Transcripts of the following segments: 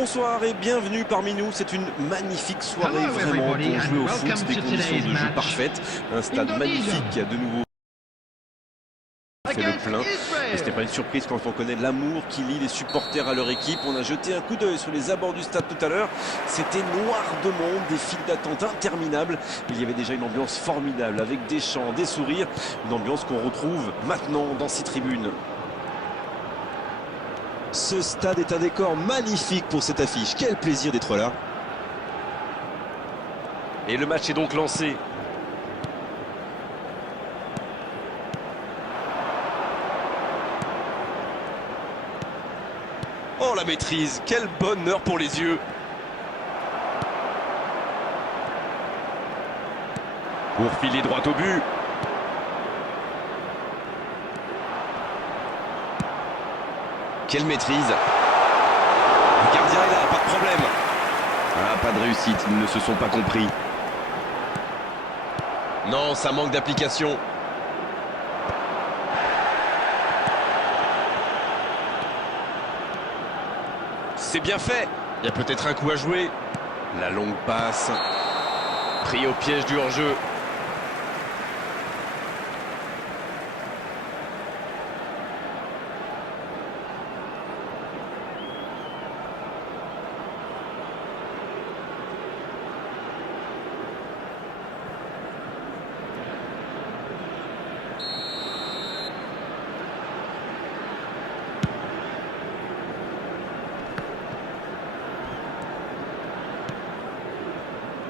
Bonsoir et bienvenue parmi nous. C'est une magnifique soirée vraiment pour jouer au foot, des conditions de jeu parfaites, un stade magnifique qui a de nouveau fait le plein. Et ce n'est pas une surprise quand on connaît l'amour qui lie les supporters à leur équipe. On a jeté un coup d'œil sur les abords du stade tout à l'heure. C'était noir de monde, des files d'attente interminables. Il y avait déjà une ambiance formidable avec des chants, des sourires. Une ambiance qu'on retrouve maintenant dans ces tribunes. Ce stade est un décor magnifique pour cette affiche. Quel plaisir d'être là. Et le match est donc lancé. Oh la maîtrise, quel bonheur pour les yeux. Pour filer droit au but. Quelle maîtrise. Le gardien est là, pas de problème. Ah, pas de réussite, ils ne se sont pas compris. Non, ça manque d'application. C'est bien fait. Il y a peut-être un coup à jouer. La longue passe. Pris au piège du hors-jeu.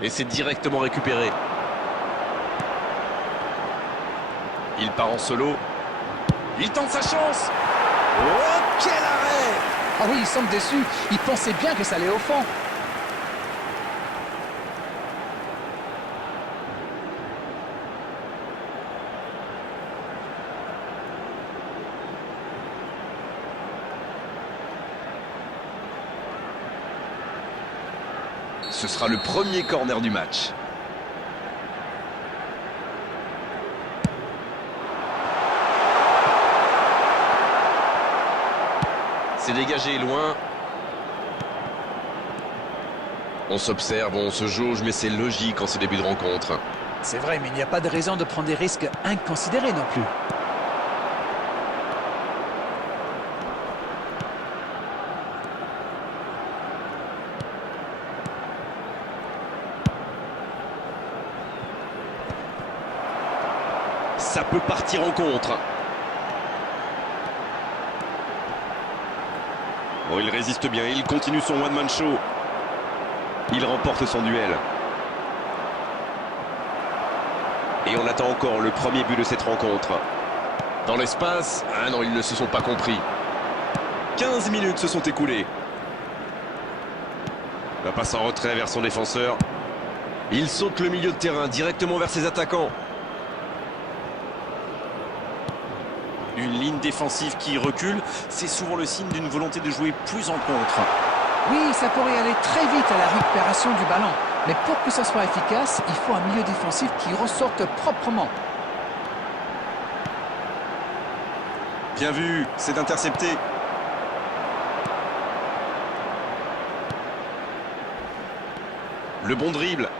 Et c'est directement récupéré. Il part en solo. Il tente sa chance. Oh, quel arrêt! Ah oui, il semble déçu. Il pensait bien que ça allait au fond. Ce sera le premier corner du match. C'est dégagé loin. On s'observe, on se jauge, mais c'est logique en ce début de rencontre. C'est vrai, mais il n'y a pas de raison de prendre des risques inconsidérés non plus. Ça peut partir en contre. Oh, il résiste bien, il continue son one-man show. Il remporte son duel. Et on attend encore le premier but de cette rencontre. Dans l'espace, ah non, ils ne se sont pas compris. 15 minutes se sont écoulées. La passe en retrait vers son défenseur. Il saute le milieu de terrain directement vers ses attaquants. Une ligne défensive qui recule, c'est souvent le signe d'une volonté de jouer plus en contre. Oui, ça pourrait aller très vite à la récupération du ballon. Mais pour que ça soit efficace, il faut un milieu défensif qui ressorte proprement. Bien vu, c'est intercepté. Le bon dribble.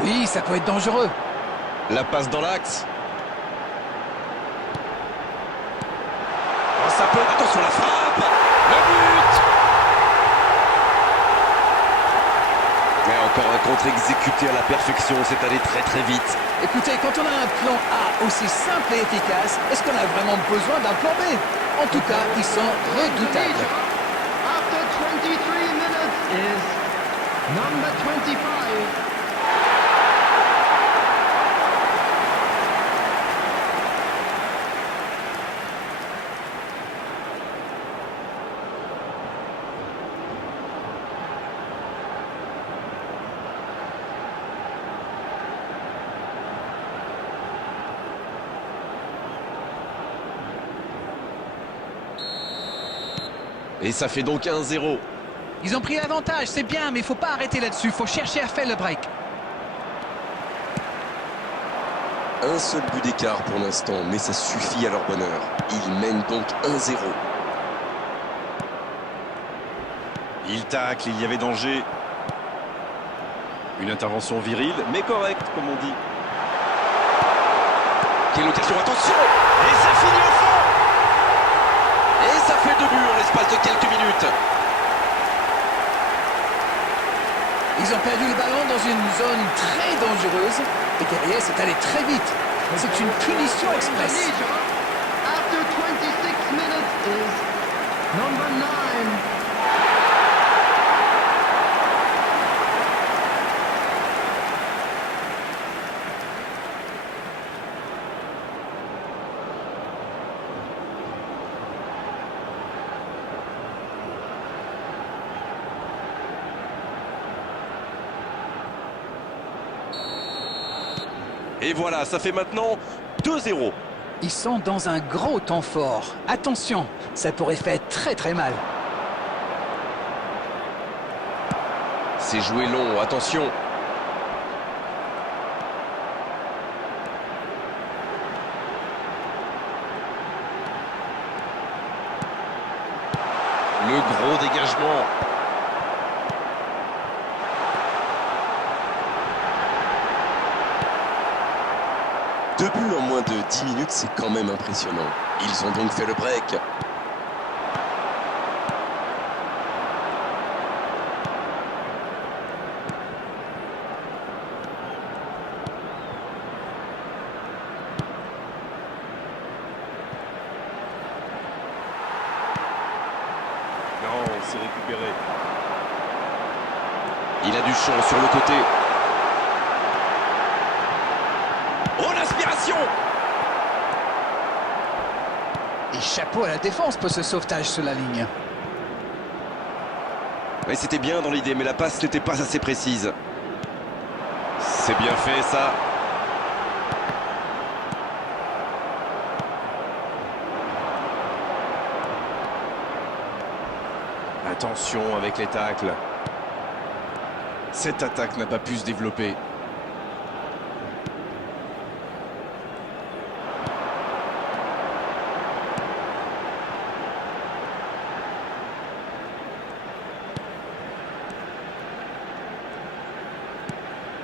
Oui, ça peut être dangereux. La passe dans l'axe. Oh, ça peut... Attention, la frappe. Le but. Et encore un contre exécuté à la perfection. C'est allé très très vite. Écoutez, quand on a un plan A aussi simple et efficace, est-ce qu'on a vraiment besoin d'un plan B? En tout cas, ils sont redoutables. After 23 minutes is number 25. Et ça fait donc 1-0. Ils ont pris l'avantage, c'est bien, mais il ne faut pas arrêter là-dessus. Il faut chercher à faire le break. Un seul but d'écart pour l'instant, mais ça suffit à leur bonheur. Ils mènent donc 1-0. Il tacle, il y avait danger. Une intervention virile, mais correcte, comme on dit. Quelle occasion, attention! Et ça finit au fond! Et ça fait 2 buts en l'espace de quelques minutes. Ils ont perdu le ballon dans une zone très dangereuse et derrière c'est allé très vite. C'est une punition express. After 26 minutes is number 9. Et voilà, ça fait maintenant 2-0. Ils sont dans un gros temps fort. Attention, ça pourrait faire très très mal. C'est joué long, attention. Le gros dégagement. Deux buts en moins de 10 minutes, c'est quand même impressionnant. Ils ont donc fait le break. Non, c'est récupéré. Il a du champ sur le côté. Oh, l'inspiration! Et chapeau à la défense pour ce sauvetage sur la ligne. Oui, c'était bien dans l'idée, mais la passe n'était pas assez précise. C'est bien fait, ça. Attention avec les tacles. Cette attaque n'a pas pu se développer.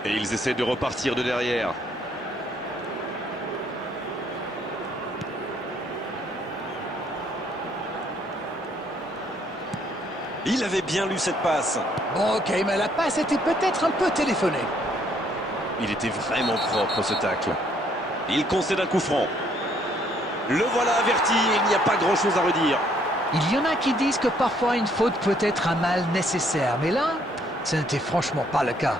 Et ils essaient de repartir de derrière. Il avait bien lu cette passe. Bon, ok, mais la passe était peut-être un peu téléphonée. Il était vraiment propre, ce tacle. Il concède un coup franc. Le voilà averti, il n'y a pas grand-chose à redire. Il y en a qui disent que parfois une faute peut être un mal nécessaire, mais là, ce n'était franchement pas le cas.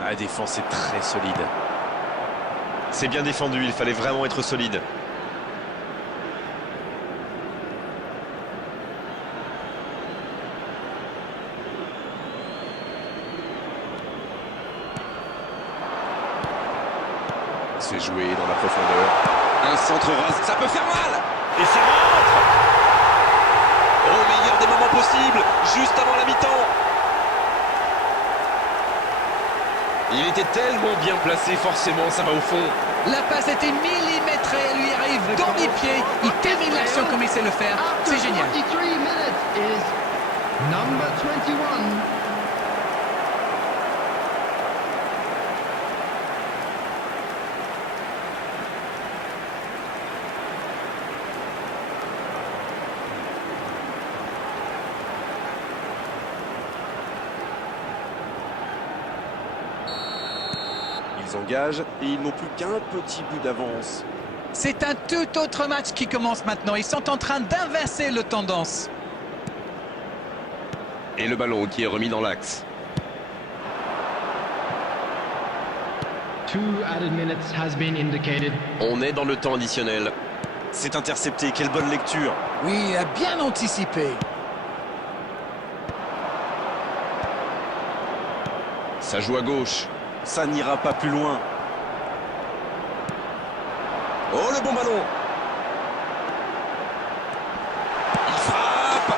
La défense est très solide. C'est bien défendu, il fallait vraiment être solide. C'est joué dans la profondeur. Un centre rase, ça peut faire mal! Et ça rentre! Au meilleur des moments possibles, juste avant la mi-temps. Il était tellement bien placé, forcément, ça va au fond. La passe était millimétrée, elle lui arrive dans les pieds. Il termine l'action comme il sait le faire. C'est génial. 43 minutes is number 21. Ils engagent et ils n'ont plus qu'un petit but d'avance. C'est un tout autre match qui commence maintenant. Ils sont en train d'inverser le tendance. Et le ballon qui est remis dans l'axe. 2 added minutes has been indicated. On est dans le temps additionnel. C'est intercepté, quelle bonne lecture. Oui, il a bien anticipé. Ça joue à gauche. Ça n'ira pas plus loin. Oh, le bon ballon. Il frappe. Oh,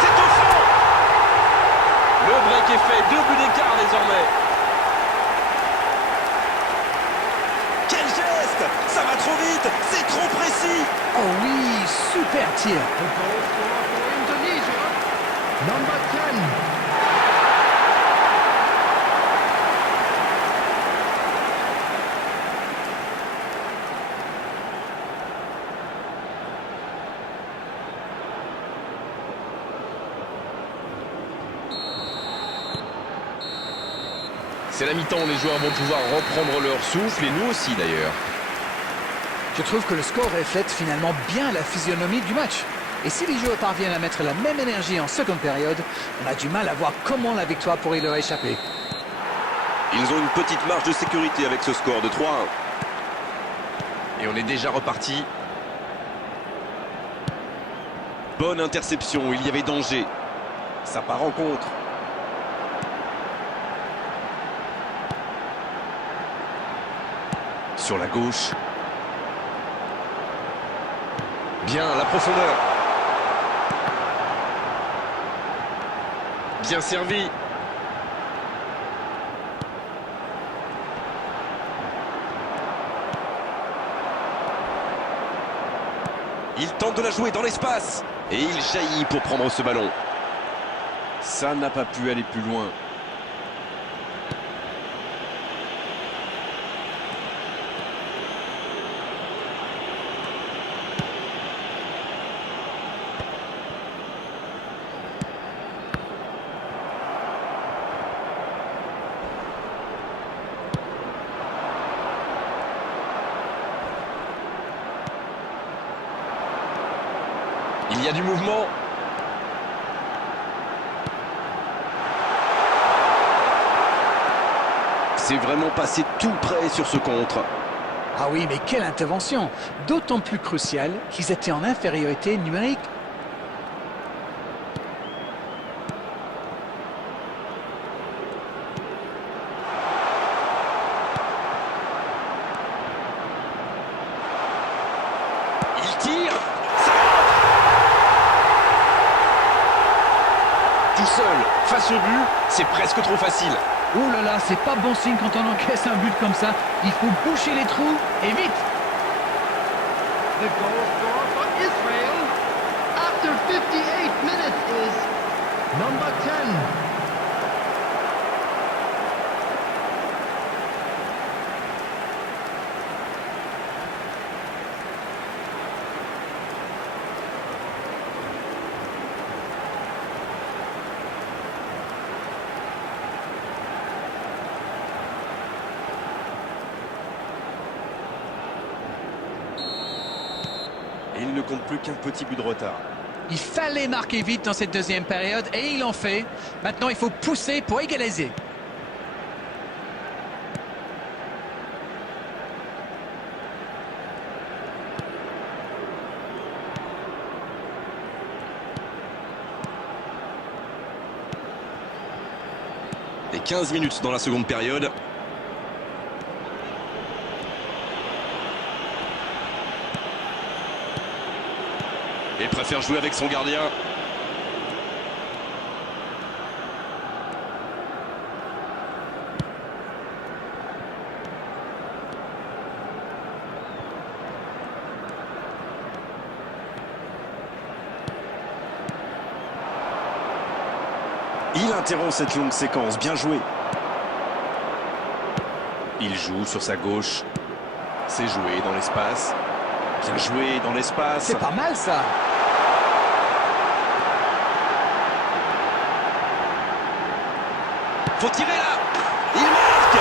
c'est au fond. Le break est fait. 2 buts d'écart désormais. Quel geste. Ça va trop vite. C'est trop précis. Oh oui, super tir. The goal scorer for Indonesia, number 10. C'est la mi-temps, les joueurs vont pouvoir reprendre leur souffle et nous aussi d'ailleurs. Je trouve que le score reflète finalement bien la physionomie du match. Et si les joueurs parviennent à mettre la même énergie en seconde période, on a du mal à voir comment la victoire pourrait leur échapper. Ils ont une petite marge de sécurité avec ce score de 3-1. Et on est déjà reparti. Bonne interception, il y avait danger. Ça part en contre. Sur la gauche. Bien, la profondeur. Bien servi. Il tente de la jouer dans l'espace. Et il jaillit pour prendre ce ballon. Ça n'a pas pu aller plus loin. Il y a du mouvement. C'est vraiment passé tout près sur ce contre. Ah oui, mais quelle intervention! D'autant plus cruciale qu'ils étaient en infériorité numérique. Il tire. Tout seul, face au but, c'est presque trop facile. Oh là là, c'est pas bon signe quand on encaisse un but comme ça. Il faut boucher les trous et vite. The goal scorer for Israel after 58 minutes is number 10. Et il ne compte plus qu'un petit but de retard. Il fallait marquer vite dans cette deuxième période et il en fait. Maintenant, il faut pousser pour égaliser. Et 15 minutes dans la seconde période. Et préfère jouer avec son gardien. Il interrompt cette longue séquence, bien joué. Il joue sur sa gauche. C'est joué dans l'espace. Bien joué dans l'espace. C'est pas mal ça. Faut tirer là. Il marque.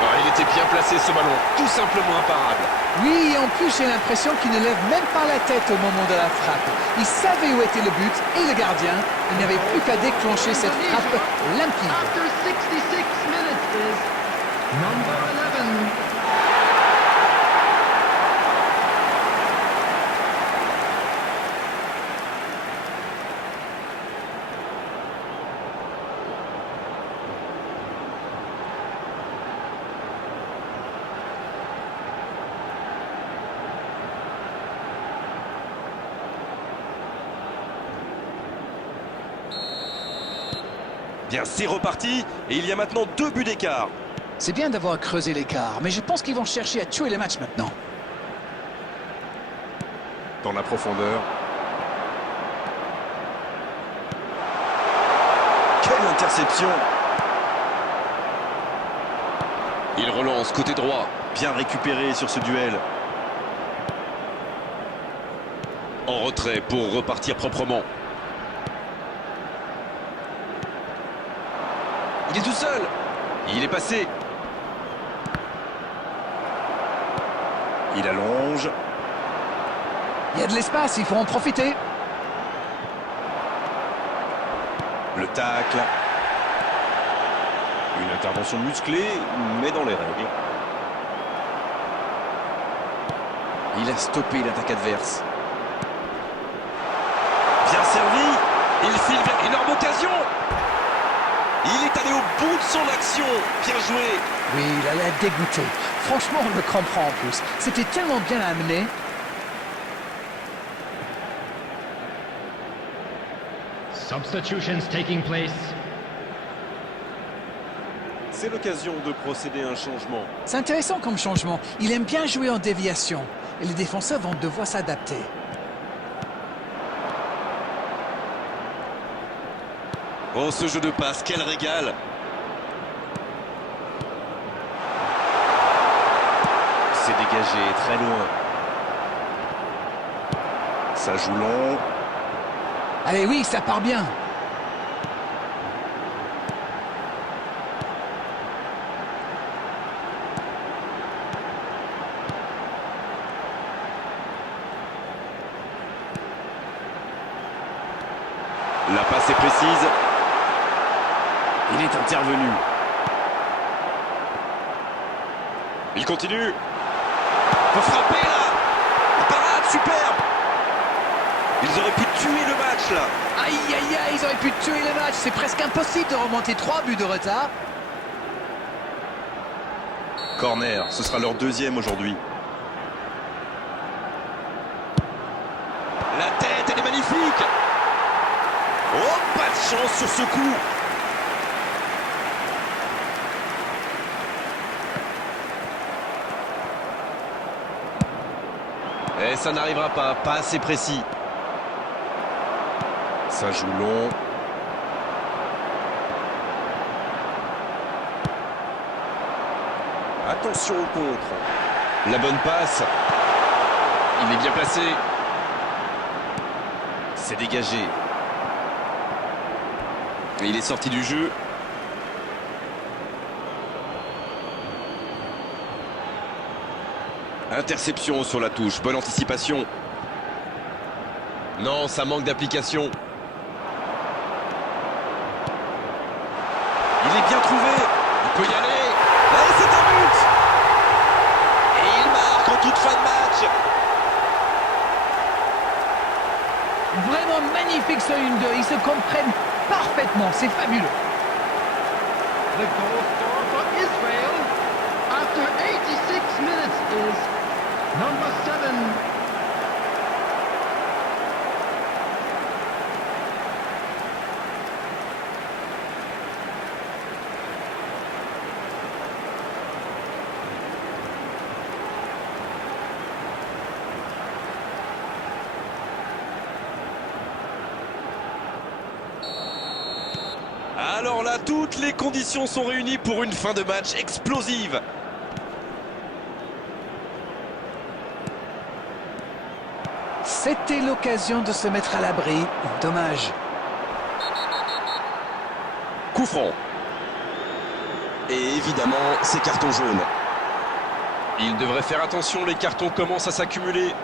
Oh, il était bien placé ce ballon. Tout simplement imparable. Oui, et en plus, j'ai l'impression qu'il ne lève même pas la tête au moment de la frappe. Il savait où était le but et le gardien. Il n'avait plus qu'à déclencher cette frappe limpide. After 66 minutes is number 11. Bien, c'est reparti et il y a maintenant 2 buts d'écart. C'est bien d'avoir creusé l'écart, mais je pense qu'ils vont chercher à tuer le match maintenant. Dans la profondeur. Quelle interception! Il relance côté droit. Bien récupéré sur ce duel. En retrait pour repartir proprement. Il est tout seul. Il est passé. Il allonge. Il y a de l'espace, il faut en profiter. Le tacle. Une intervention musclée, mais dans les règles. Il a stoppé l'attaque adverse. Bien servi. Il file vers énorme occasion. Il est allé au bout de son action. Bien joué. Oui, il a l'air dégoûté. Franchement, on le comprend en plus. C'était tellement bien amené. Substitutions taking place. C'est l'occasion de procéder à un changement. C'est intéressant comme changement. Il aime bien jouer en déviation. Et les défenseurs vont devoir s'adapter. Oh, ce jeu de passe, quel régal! C'est dégagé, très loin. Ça joue long. Allez, oui, ça part bien. La passe est précise. Il est intervenu. Il continue. Faut frapper là. La parade, superbe. Ils auraient pu tuer le match là. Aïe, aïe, aïe, ils auraient pu tuer le match. C'est presque impossible de remonter 3 buts de retard. Corner, ce sera leur 2e aujourd'hui. La tête, elle est magnifique. Oh, pas de chance sur ce coup. Et ça n'arrivera pas assez précis. Ça joue long. Attention au contre. La bonne passe. Il est bien placé. C'est dégagé. Et il est sorti du jeu. Interception sur la touche. Bonne anticipation. Non, ça manque d'application. Il est bien trouvé. Il peut y aller. Et c'est un but. Et il marque en toute fin de match. Vraiment magnifique ce 1-2. Ils se comprennent parfaitement. C'est fabuleux. The goal scorer for Israel after 86 minutes is number 7. Alors là, toutes les conditions sont réunies pour une fin de match explosive. C'était l'occasion de se mettre à l'abri. Dommage. Coup franc. Et évidemment, c'est carton jaune. Il devrait faire attention, les cartons commencent à s'accumuler.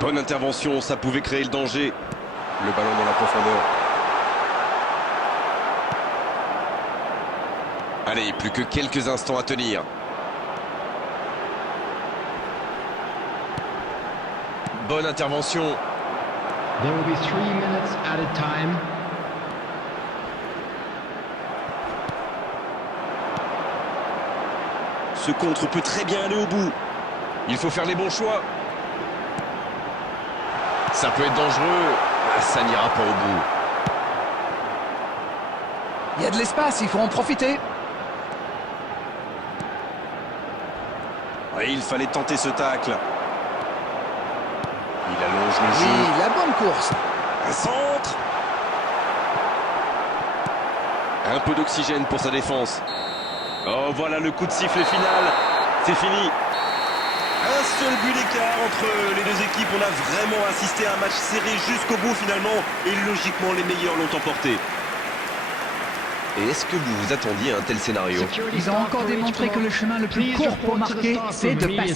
Bonne intervention, ça pouvait créer le danger. Le ballon dans la profondeur. Allez, plus que quelques instants à tenir. bonne intervention. There will be 3 minutes added time. Ce contre peut très bien aller au bout. Il faut faire les bons choix. Ça peut être dangereux. Ah, ça n'ira pas au bout. Il y a de l'espace, il faut en profiter. Oui, il fallait tenter ce tacle. Il allonge le jeu. Oui, la bonne course. Un centre. Un peu d'oxygène pour sa défense. Oh, voilà le coup de sifflet final. C'est fini. Un seul but d'écart entre les deux équipes. On a vraiment assisté à un match serré jusqu'au bout finalement. Et logiquement, les meilleurs l'ont emporté. Et est-ce que vous vous attendiez à un tel scénario? Ils ont encore démontré que le chemin le plus court pour marquer, c'est de passer